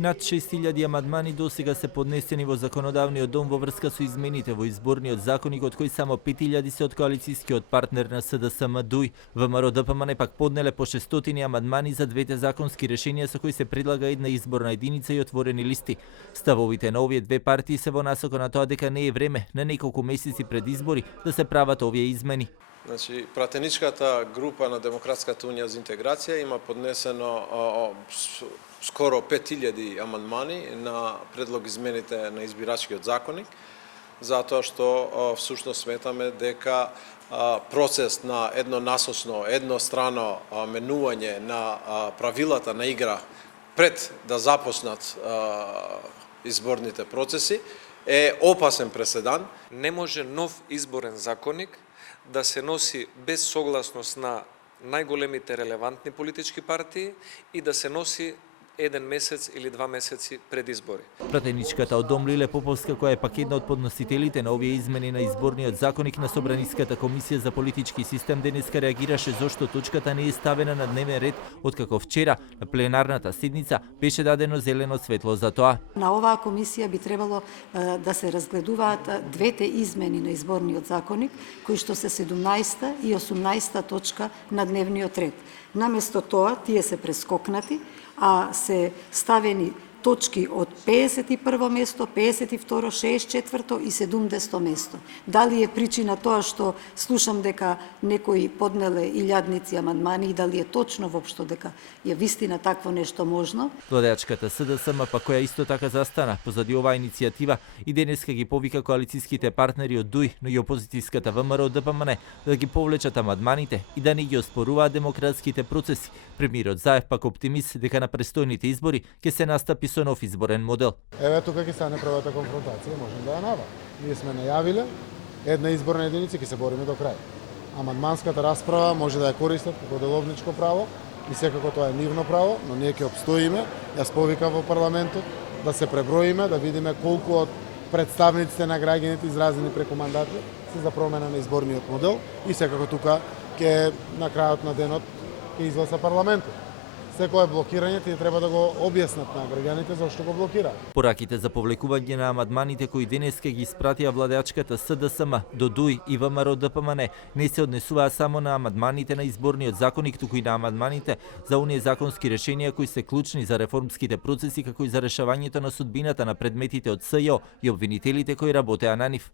Над 6000 амандмани досега се поднесени во законодавниот дом во врска со измените во изборниот законник, од кои само 5000 се од коалицијскиот партнер на СДСМ ДУИ. ВМРО ДПМН пак поднеле по 600 амандмани за двете законски решенија со кои се предлага една изборна единица и отворени листи. Ставовите на овие две партии се во насока на тоа дека не е време на неколку месеци пред избори да се прават овие измени. Значи, пратеничката група на Демократската унија за интеграција има поднесено скоро 5000 амандмани на предлог измените на избирачкиот законник, затоа што всушност сметаме дека процес на еднонасочно, еднострано менување на правилата на игра пред да започнат изборните процеси е опасен преседан. Не може нов изборен законник да се носи без согласност на најголемите релевантни политички партии и да се носи еден месец или 2 месеци пред избори. Пратеничката од Дом Лиле Поповска, која е пак една од подносителите на овие измени на изборниот законник на Собраниската комисија за политички систем, денеска реагираше зошто точката не е ставена на дневен ред, откако вчера на пленарната седница беше дадено зелено светло за тоа. На оваа комисија би требало да се разгледуваат двете измени на изборниот законник, кои што се 17 и 18 точка на дневниот ред. Наместо тоа, тие се прескокнати, а се ставени точки од 51 место, 52, 64 и 70 место. Дали е причина тоа што слушам дека некои поднеле илјадници амандмани и дали е точно воопшто дека е вистина такво нешто можно? Владеачката СДСМ па која исто така застана позади оваа иницијатива и денеска ги повика коалицијските партнери од ДУИ, но и опозицијската ВМРО ДПМН да ги повлечат амандманите и да не ги оспоруваат демократските процеси. Премиерот Заев пак оптимист дека на престојните избори ќе се настапи со нов изборен модел. Еве тука ќе стане првата конфронтација, можем да ја нава. Ние сме најавиле една изборна единица, ќе се бориме до крај. Амандманската расправа може да ја користат како деловничко право и секако тоа е нивно право, но ние ќе обстоиме, јас повикав во парламентот да се преброиме, да видиме колку од представниците на граѓаните изразени преку мандати се за промена на изборниот модел и секако тука ќе на крајот на денот ќе изгласа парламентот. Секое блокирање тие треба да го објаснат на граѓаните зашто го блокира. Пораките за повлекување на амандманите кои денеска ги испратија владеачката СДСМ до ДУИ и ВМРО ДПМН не се однесуваат само на амандманите на изборниот законник, туку и на амандманите за оние законски решенија кои се клучни за реформските процеси, како и за решавањето на судбината на предметите од СЈО и обвинителите кои работеа на нив.